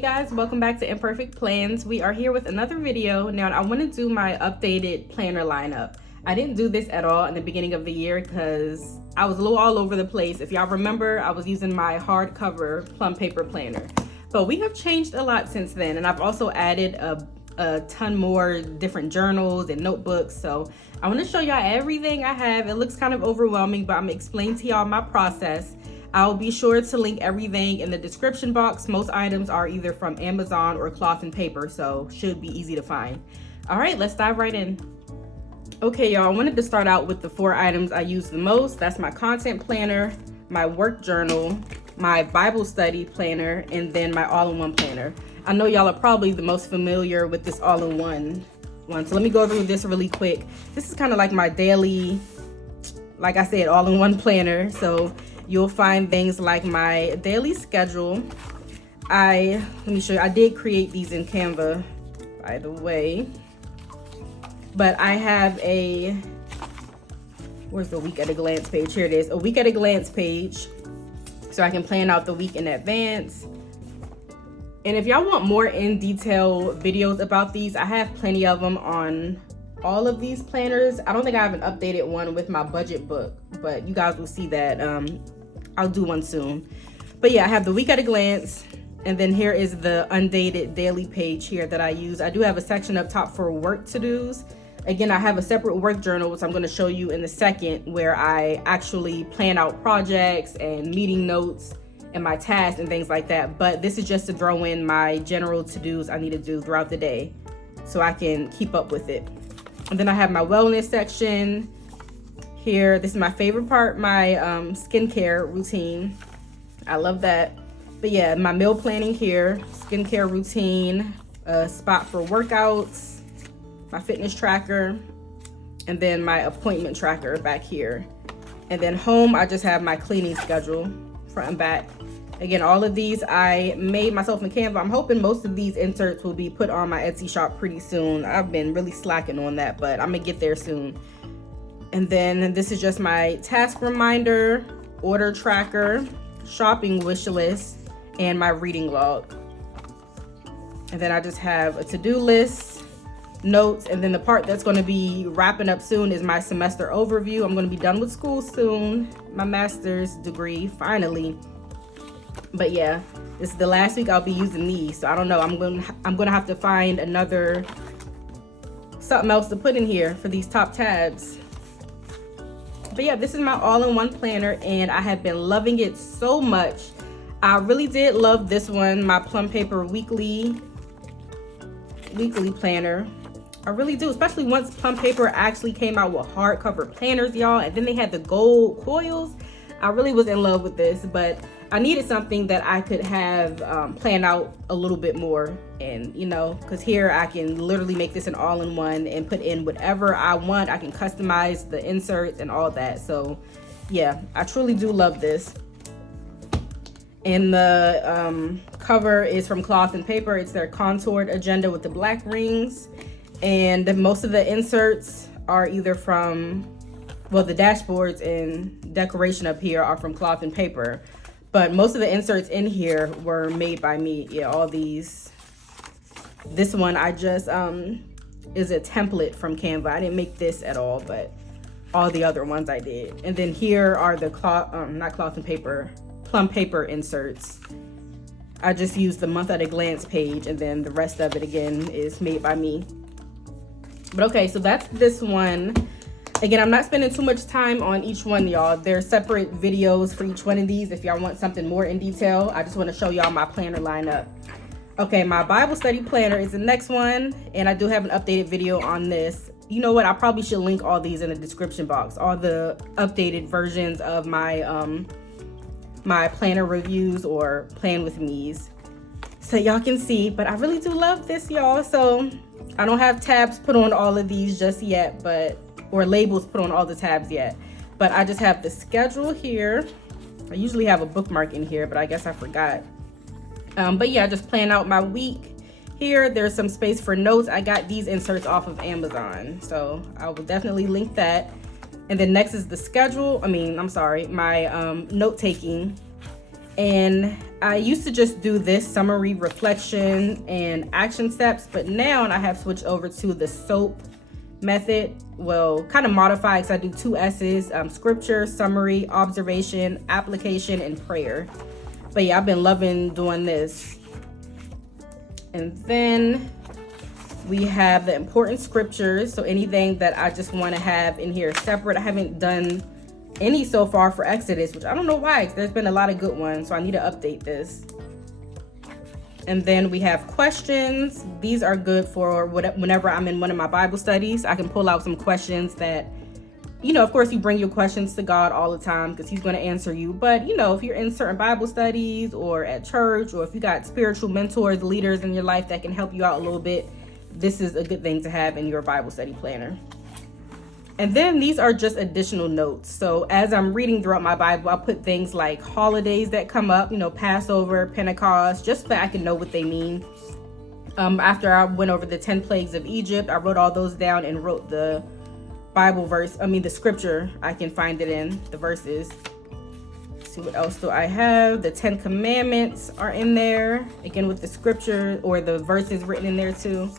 Hey guys, welcome back to Imperfect Plans. We are here with another video. Now I want to do my updated planner lineup. I didn't do this at all in the beginning of the year because I was a little all over the place. If y'all remember, I was using my hardcover Plum paper planner. But we have changed a lot since then, and I've also added a ton more different journals and notebooks. So I want to show y'all everything I have. It looks kind of overwhelming, but I'm gonna explain to y'all my process. I'll be sure to link everything in the description box. Most items are either from Amazon or Cloth and Paper, so should be easy to find. All right, let's dive right in. Okay, y'all, I wanted to start out with the 4 items I use the most. That's my content planner, my work journal, my Bible study planner, and then my all-in-one planner. I know y'all are probably the most familiar with this all-in-one one, so let me go through this really quick. This is kind of like my daily, like I said, all-in-one planner. So you'll find things like my daily schedule. Let me show you, I did create these in Canva, by the way. But I have where's the week at a glance page? Here it is, a week at a glance page. So I can plan out the week in advance. And if y'all want more in detail videos about these, I have plenty of them on all of these planners. I don't think I have an updated one with my budget book, but you guys will see that. I'll do one soon. But yeah, I have the week at a glance, and then here is the undated daily page here that I use. I do have a section up top for work to-dos. Again, I have a separate work journal, which I'm going to show you in a second, where I actually plan out projects and meeting notes and my tasks and things like that. But this is just to throw in my general to-dos I need to do throughout the day so I can keep up with it. And then I have my wellness section here. This is my favorite part, my skincare routine. I love that. But yeah, my meal planning here, skincare routine, a spot for workouts, my fitness tracker, and then my appointment tracker back here. And then home, I just have my cleaning schedule front and back. Again, all of these I made myself in Canva. I'm hoping most of these inserts will be put on my Etsy shop pretty soon. I've been really slacking on that, but I'm gonna get there soon. And then this is just my task reminder, order tracker, shopping wish list, and my reading log. And then I just have a to-do list, notes, and then the part that's going to be wrapping up soon is my semester overview. I'm going to be done with school soon, my master's degree, finally. But yeah, this is the last week I'll be using these, so I don't know. I'm going to have to find something else to put in here for these top tabs. But yeah, this is my all-in-one planner, and I have been loving it so much. I really did love this one, my Plum Paper weekly planner. I really do, especially once Plum Paper actually came out with hardcover planners, y'all, and then they had the gold coils. I really was in love with this, but I needed something that I could have plan out a little bit more. And you know, because here I can literally make this an all-in-one and put in whatever I want. I can customize the inserts and all that. So yeah, I truly do love this. And the cover is from Cloth and Paper. It's their contoured agenda with the black rings. And most of the inserts are either from, well, the dashboards and decoration up here are from Cloth and Paper. But most of the inserts in here were made by me. Yeah, all these. This one I just is a template from Canva. I didn't make this at all, but all the other ones I did. And then here are the not Cloth and Paper, Plum Paper inserts. I just used the month at a glance page, and then the rest of it again is made by me. But okay, so that's this one. Again, I'm not spending too much time on each one, y'all. There's separate videos for each one of these if y'all want something more in detail. I just want to show y'all my planner lineup. Okay, my Bible study planner is the next one, and I do have an updated video on this. You know what? I probably should link all these in the description box, all the updated versions of my my planner reviews or plan with me's, so y'all can see. But I really do love this, y'all. So I don't have tabs put on all of these just yet, or labels put on all the tabs yet, but I just have the schedule here. I usually have a bookmark in here, but I guess I forgot. But yeah, I just plan out my week. Here, there's some space for notes. I got these inserts off of Amazon, so I will definitely link that. And then next is the schedule. My note taking. And I used to just do this summary, reflection, and action steps, but now I have switched over to the SOAP method. Well, kind of modified, because I do 2 S's, scripture, summary, observation, application, and prayer. But yeah, I've been loving doing this. And then we have the important scriptures. So anything that I just want to have in here separate. I haven't done any so far for Exodus, which I don't know why, because there's been a lot of good ones, so I need to update this. And then we have questions. These are good for whenever I'm in one of my Bible studies. I can pull out some questions that, of course, you bring your questions to God all the time because he's going to answer you. But, if you're in certain Bible studies or at church, or if you got spiritual mentors, leaders in your life that can help you out a little bit, this is a good thing to have in your Bible study planner. And then these are just additional notes. So as I'm reading throughout my Bible, I put things like holidays that come up, Passover, Pentecost, just so that I can know what they mean. After I went over the 10 plagues of Egypt, I wrote all those down and wrote the the scripture I can find it in, the verses. Let's see, what else do I have? The 10 commandments are in there, again with the scripture or the verses written in there too.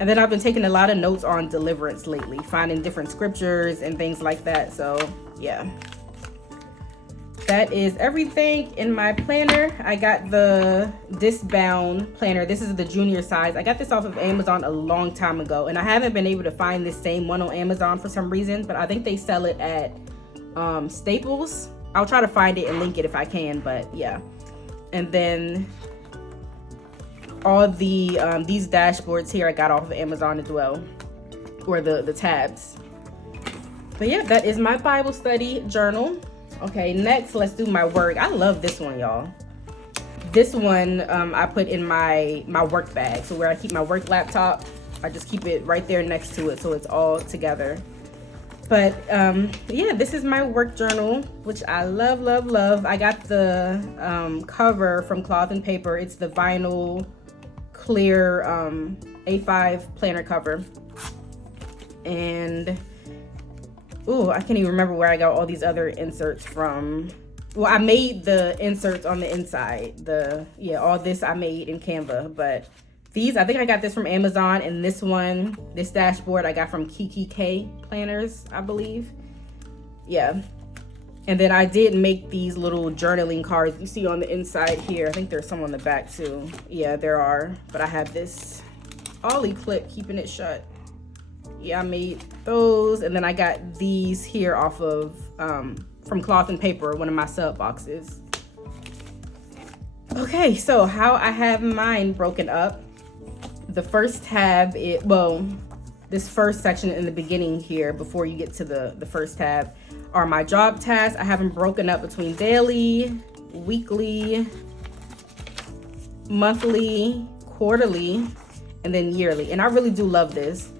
And then I've been taking a lot of notes on deliverance lately, finding different scriptures and things like that. So yeah, that is everything in my planner. I got the disc-bound planner. This is the junior size. I got this off of Amazon a long time ago, and I haven't been able to find this same one on Amazon for some reason, but I think they sell it at Staples. I'll try to find it and link it if I can, but yeah. And then all the these dashboards here I got off of Amazon as well, or the tabs. But yeah, that is my Bible study journal. Okay, next let's do my work. I love this one, y'all. This one I put in my work bag, so where I keep my work laptop, I just keep it right there next to it so it's all together. But yeah, this is my work journal, which I love. I got the cover from Cloth and Paper. It's the vinyl clear A5 planner cover. And I can't even remember where I got all these other inserts from. Well, I made the inserts on the inside. All this I made in Canva, but these, I think I got this from Amazon, and this dashboard I got from Kiki K Planners, I believe. Yeah. And then I did make these little journaling cards you see on the inside here. I think there's some on the back too. Yeah, there are. But I have this ollie clip keeping it shut. Yeah, I made those. And then I got these here off of, from Cloth and Paper, one of my sub boxes. Okay, so how I have mine broken up. The first tab, this first section in the beginning here, before you get to the first tab, are my job tasks. I have them broken up between daily, weekly, monthly, quarterly, and then yearly. And I really do love this.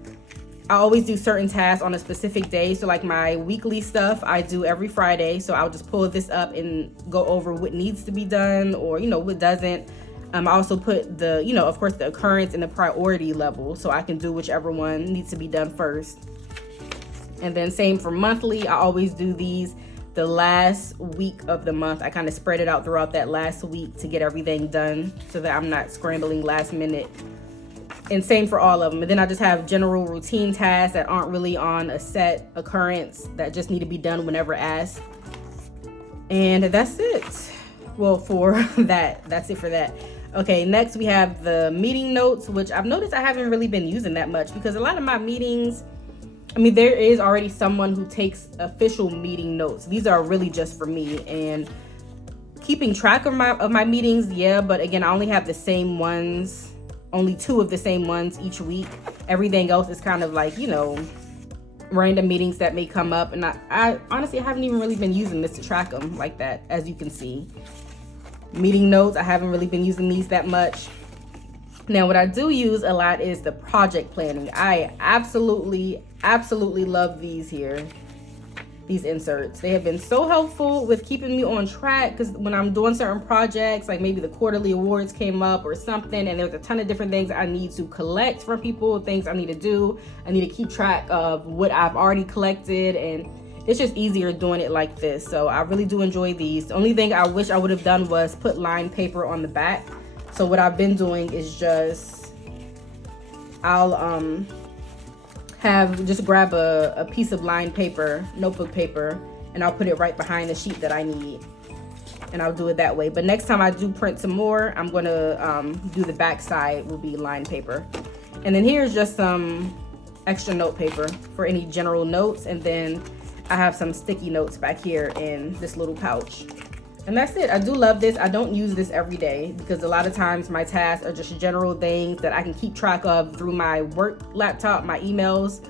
I always do certain tasks on a specific day. So like my weekly stuff, I do every Friday. So I'll just pull this up and go over what needs to be done, or, what doesn't. I also put the, of course, the occurrence and the priority level, so I can do whichever one needs to be done first. And then same for monthly. I always do these the last week of the month. I kind of spread it out throughout that last week to get everything done so that I'm not scrambling last minute. And same for all of them. And then I just have general routine tasks that aren't really on a set occurrence, that just need to be done whenever asked. And that's it. Well, for that, that's it for that. Okay, next we have the meeting notes, which I've noticed I haven't really been using that much, because a lot of my meetings, there is already someone who takes official meeting notes. These are really just for me, and keeping track of my meetings, yeah, but again, I only have the same ones, only 2 of the same ones each week. Everything else is kind of like, random meetings that may come up, and I honestly haven't even really been using this to track them like that, as you can see. Meeting notes, I haven't really been using these that much. Now, what I do use a lot is the project planning. I absolutely love these here, these inserts. They have been so helpful with keeping me on track, because when I'm doing certain projects, like maybe the quarterly awards came up or something, and there's a ton of different things I need to collect from people, things I need to do. I need to keep track of what I've already collected, and it's just easier doing it like this. So I really do enjoy these. The only thing I wish I would have done was put lined paper on the back. So what I've been doing is just, I'll just grab a piece of lined paper, notebook paper, and I'll put it right behind the sheet that I need. And I'll do it that way. But next time I do print some more, I'm gonna do the back side will be lined paper. And then here's just some extra note paper for any general notes. And then I have some sticky notes back here in this little pouch. And that's it. I do love this. I don't use this every day because a lot of times my tasks are just general things that I can keep track of through my work laptop, my emails.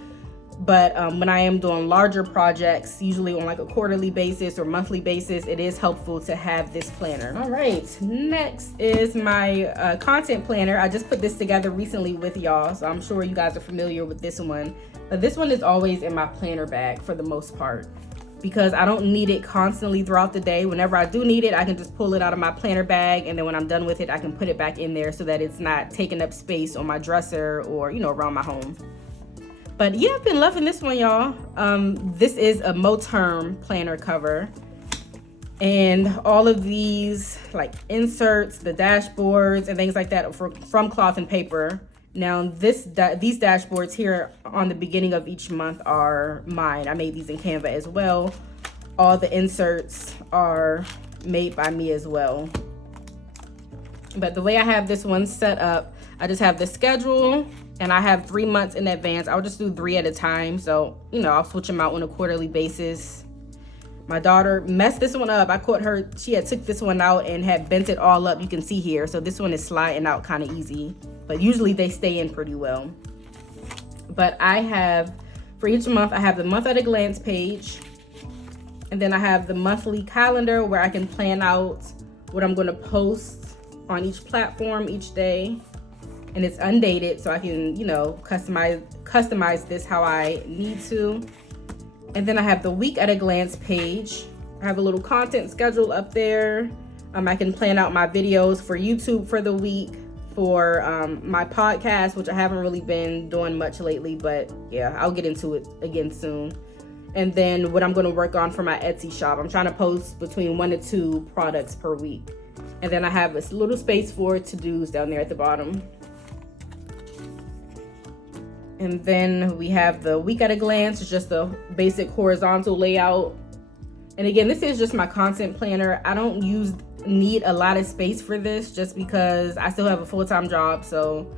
But when I am doing larger projects, usually on like a quarterly basis or monthly basis, it is helpful to have this planner. All right, next is my content planner. I just put this together recently with y'all, so I'm sure you guys are familiar with this one. But this one is always in my planner bag for the most part because I don't need it constantly throughout the day. Whenever I do need it, I can just pull it out of my planner bag, and then when I'm done with it, I can put it back in there so that it's not taking up space on my dresser or, you know, around my home. But yeah, I've been loving this one, y'all. This is a Moterm planner cover. And all of these like inserts, the dashboards and things like that from cloth and paper. Now these dashboards here on the beginning of each month are mine. I made these in Canva as well. All the inserts are made by me as well. But the way I have this one set up, I just have the schedule and I have 3 months in advance. I'll just do 3 at a time. So, you know, I'll switch them out on a quarterly basis. My daughter messed this one up. I caught her, she had took this one out and had bent it all up. You can see here. So this one is sliding out kind of easy, but usually they stay in pretty well. But I have, for each month, I have the month at a glance page. And then I have the monthly calendar where I can plan out what I'm gonna post on each platform each day. And it's undated, so I can, you know, customize this how I need to. And then I have the week at a glance page. I have a little content schedule up there. I can plan out my videos for YouTube for the week, for my podcast, which I haven't really been doing much lately, but yeah, I'll get into it again soon. And then what I'm going to work on for my Etsy shop. I'm trying to post between 1 to 2 products per week. And then I have this little space for to-dos down there at the bottom. And then we have the week at a glance. It's just a basic horizontal layout. And again, this is just my content planner. I don't need a lot of space for this just because I still have a full-time job. So,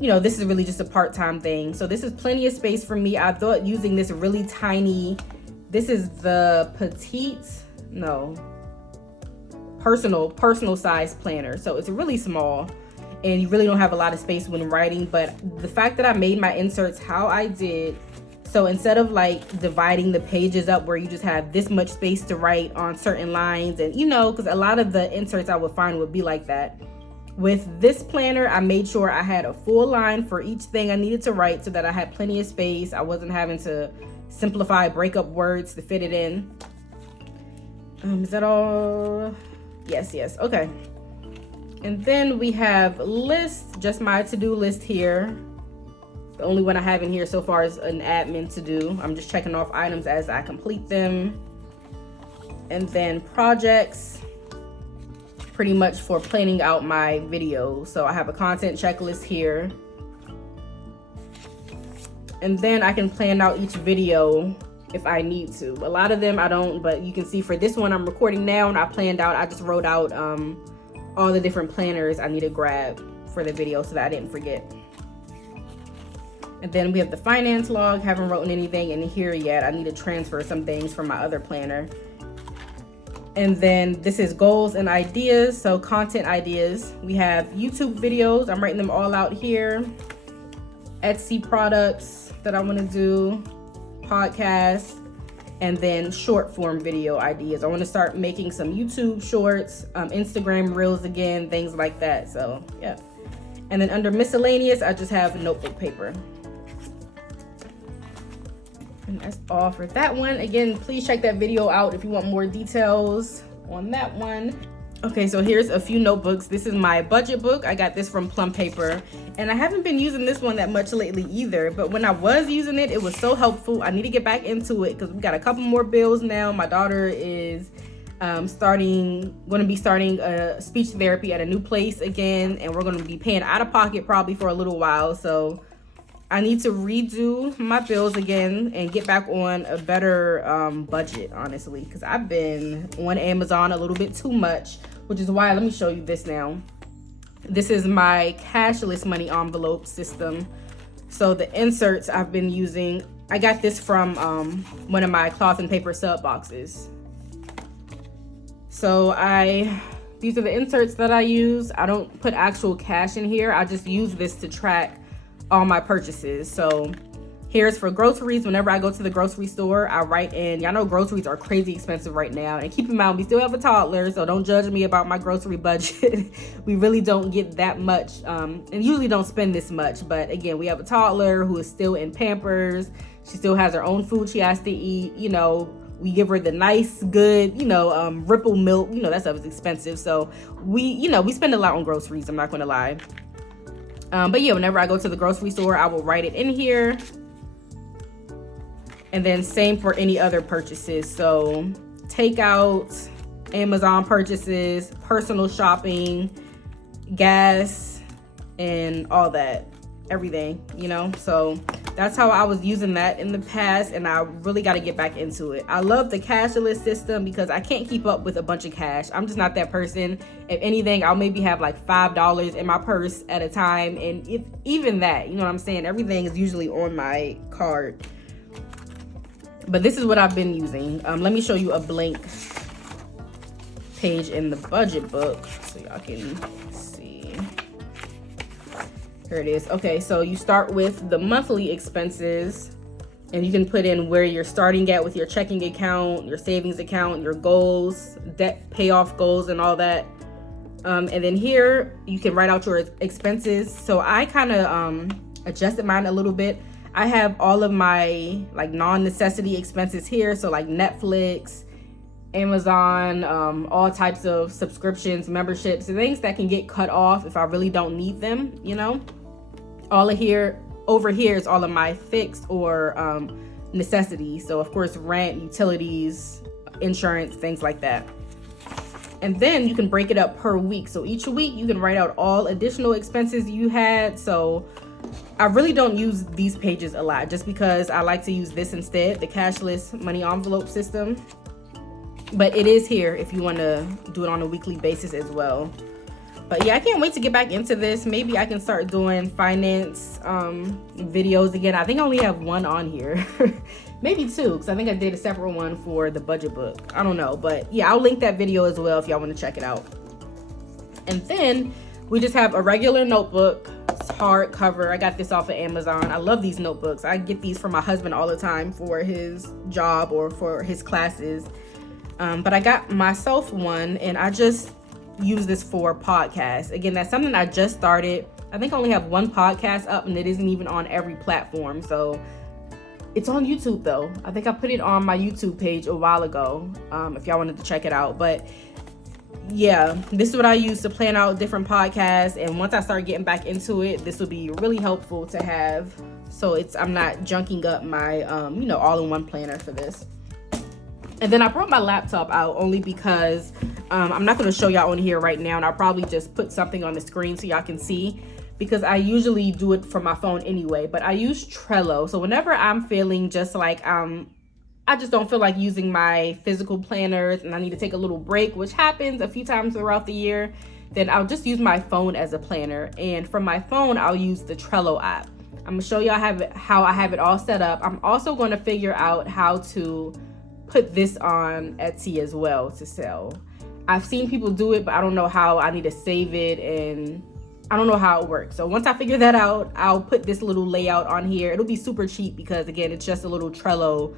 you know, this is really just a part-time thing. So this is plenty of space for me. I thought using this really tiny, this is the personal size planner. So it's really small. And you really don't have a lot of space when writing, but the fact that I made my inserts how I did, so instead of like dividing the pages up where you just have this much space to write on certain lines, and you know, because a lot of the inserts I would find would be like that. With this planner, I made sure I had a full line for each thing I needed to write so that I had plenty of space. I wasn't having to simplify, break up words to fit it in. Is that all? Yes, okay. And then we have lists, just my to-do list here. The only one I have in here so far is an admin to-do. I'm just checking off items as I complete them. And then projects, pretty much for planning out my videos. So I have a content checklist here. And then I can plan out each video if I need to. A lot of them I don't, but you can see for this one I'm recording now and I just wrote out all the different planners I need to grab for the video so that I didn't forget. And then we have the finance log. Haven't written anything in here yet. I need to transfer some things from my other planner. And then this is goals and ideas. So content ideas. We have YouTube videos. I'm writing them all out here. Etsy products that I want to do. Podcasts. And then short form video ideas. I want to start making some YouTube shorts, Instagram reels again, things like that. So yeah. And then under miscellaneous, I just have notebook paper. And that's all for that one. Again, please check that video out if you want more details on that one. Okay, so here's a few notebooks. This is my budget book. I got this from Plum Paper, and I haven't been using this one that much lately either, but when I was using it, it was so helpful. I need to get back into it because we got a couple more bills now. My daughter is going to be starting speech therapy at a new place again, and we're going to be paying out of pocket probably for a little while. So I need to redo my bills again and get back on a better budget, honestly, because I've been on Amazon a little bit too much, which is why, let me show you this now. This is my cashless money envelope system. So the inserts I've been using, I got this from one of my cloth and paper sub boxes. So these are the inserts that I use. I don't put actual cash in here. I just use this to track all my purchases. So here's for groceries. Whenever I go to the grocery store, I write in, y'all know groceries are crazy expensive right now, and keep in mind we still have a toddler, so don't judge me about my grocery budget. We really don't get that much and usually don't spend this much, but again, we have a toddler who is still in Pampers. She still has her own food she has to eat. We give her the nice, good, Ripple milk. That stuff is expensive, so we spend a lot on groceries, I'm not gonna lie. But yeah, whenever I go to the grocery store, I will write it in here. And then same for any other purchases. So takeout, Amazon purchases, personal shopping, gas, and all that, everything, So that's how I was using that in the past, and I really got to get back into it. I love the cashless system because I can't keep up with a bunch of cash. I'm just not that person. If anything, I'll maybe have like $5 in my purse at a time, and if even that, you know what I'm saying, everything is usually on my card. But this is what I've been using. Let me show you a blank page in the budget book so y'all can see. Here it is. Okay, so you start with the monthly expenses, and you can put in where you're starting at with your checking account, your savings account, your goals, debt payoff goals, and all that. And then here you can write out your expenses. So I kind of adjusted mine a little bit. I have all of my like non-necessity expenses here. So like Netflix, Amazon, all types of subscriptions, memberships, and things that can get cut off if I really don't need them, All of here, over here is all of my fixed or necessities. So of course, rent, utilities, insurance, things like that. And then you can break it up per week. So each week you can write out all additional expenses you had. So I really don't use these pages a lot just because I like to use this instead, the cashless money envelope system. But it is here if you want to do it on a weekly basis as well. But yeah, I can't wait to get back into this. Maybe I can start doing finance videos again. I think I only have one on here. Maybe two, because I think I did a separate one for the budget book. I don't know. But yeah, I'll link that video as well if y'all want to check it out. And then we just have a regular notebook. It's hardcover. I got this off of Amazon. I love these notebooks. I get these for my husband all the time for his job or for his classes. But I got myself one, and I just use this for podcasts. Again, that's something I just started. I think I only have one podcast up, and it isn't even on every platform. So it's on YouTube though. I think I put it on my YouTube page a while ago, if y'all wanted to check it out. But yeah, this is what I use to plan out different podcasts. And once I start getting back into it, this will be really helpful to have. So I'm not junking up my, all-in-one planner for this. And then I brought my laptop out only because I'm not going to show y'all on here right now, and I'll probably just put something on the screen so y'all can see, because I usually do it from my phone anyway. But I use Trello. So whenever I'm feeling just like I just don't feel like using my physical planners and I need to take a little break, which happens a few times throughout the year, then I'll just use my phone as a planner. And from my phone, I'll use the Trello app. I'm going to show y'all how I have it all set up. I'm also going to figure out how to put this on Etsy as well to sell. I've seen people do it, but I don't know how. I need to save it, and I don't know how it works. So once I figure that out, I'll put this little layout on here. It'll be super cheap because again, it's just a little Trello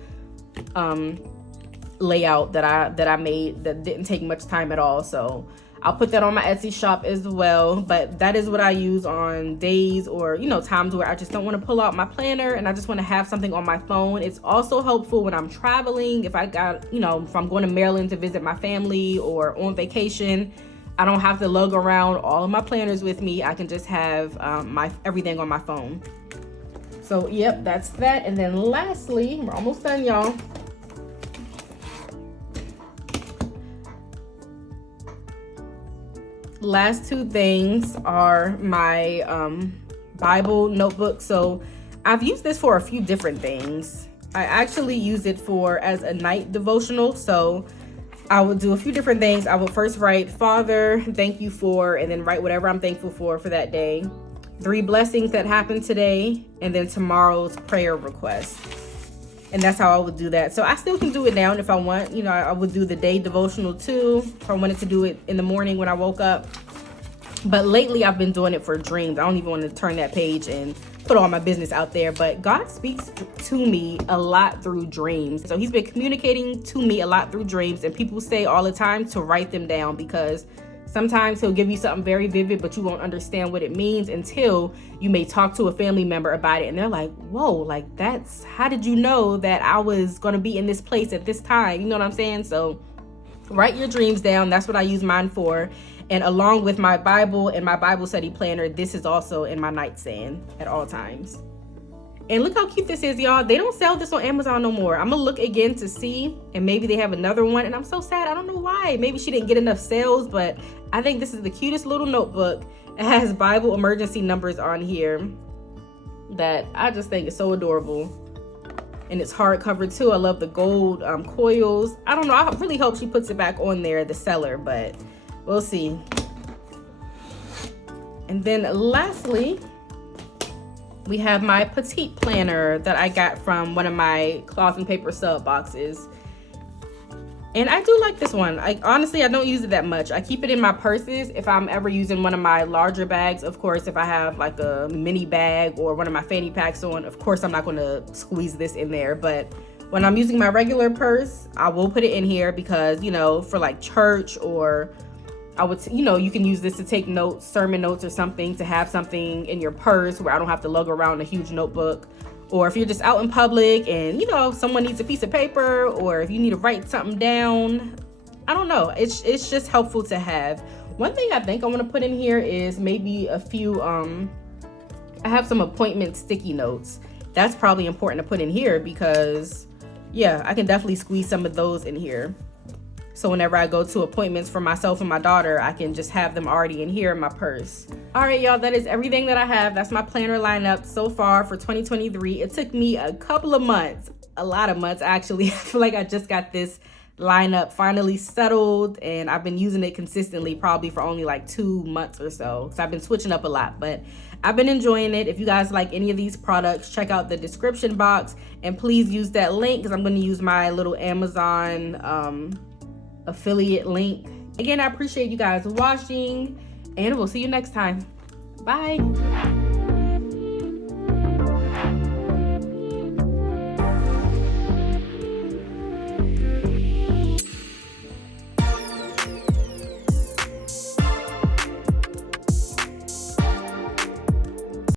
layout that I made that didn't take much time at all. So I'll put that on my Etsy shop as well. But that is what I use on days or, times where I just don't want to pull out my planner and I just want to have something on my phone. It's also helpful when I'm traveling. If I got, if I'm going to Maryland to visit my family or on vacation, I don't have to lug around all of my planners with me. I can just have everything on my phone. So yep, that's that. And then lastly, we're almost done, y'all. Last two things are my Bible notebook. So I've used this for a few different things. I actually use it as a night devotional. So I would do a few different things. I would first write, Father, thank you for, and then write whatever I'm thankful for that day. 3 blessings that happened today, and then tomorrow's prayer request. And that's how I would do that. So I still can do it now if I want. You know, I would do the day devotional too, if I wanted to do it in the morning when I woke up. But lately I've been doing it for dreams. I don't even want to turn that page and put all my business out there, but God speaks to me a lot through dreams. So he's been communicating to me a lot through dreams, and people say all the time to write them down, because sometimes he'll give you something very vivid, but you won't understand what it means until you may talk to a family member about it. And they're like, whoa, like how did you know that I was going to be in this place at this time? You know what I'm saying? So write your dreams down. That's what I use mine for. And along with my Bible and my Bible study planner, this is also in my nightstand at all times. And look how cute this is, y'all. They don't sell this on Amazon no more. I'm gonna look again to see, and maybe they have another one. And I'm so sad. I don't know why. Maybe she didn't get enough sales, but I think this is the cutest little notebook. It has Bible emergency numbers on here that I just think is so adorable. And it's hardcover too. I love the gold coils. I don't know. I really hope she puts it back on there, the seller, but we'll see. And then lastly, we have my Petite Planner that I got from one of my cloth and paper sub boxes. And I do like this one. Honestly, I don't use it that much. I keep it in my purses if I'm ever using one of my larger bags. Of course, if I have like a mini bag or one of my fanny packs on, of course, I'm not going to squeeze this in there. But when I'm using my regular purse, I will put it in here because, you know, for like church, or I would, you know, you can use this to take notes, sermon notes or something, to have something in your purse where I don't have to lug around a huge notebook. Or if you're just out in public and, you know, someone needs a piece of paper, or if you need to write something down, I don't know. It's just helpful to have. One thing I think I want to put in here is maybe a few, I have some appointment sticky notes. That's probably important to put in here because, yeah, I can definitely squeeze some of those in here. So whenever I go to appointments for myself and my daughter, I can just have them already in here in my purse. All right, y'all, that is everything that I have. That's my planner lineup so far for 2023. It took me a couple of months, a lot of months actually. I feel like I just got this lineup finally settled, and I've been using it consistently probably for only like 2 months or so. So I've been switching up a lot, but I've been enjoying it. If you guys like any of these products, check out the description box, and please use that link because I'm going to use my little Amazon affiliate link. Again, I appreciate you guys watching, and we'll see you next time. Bye.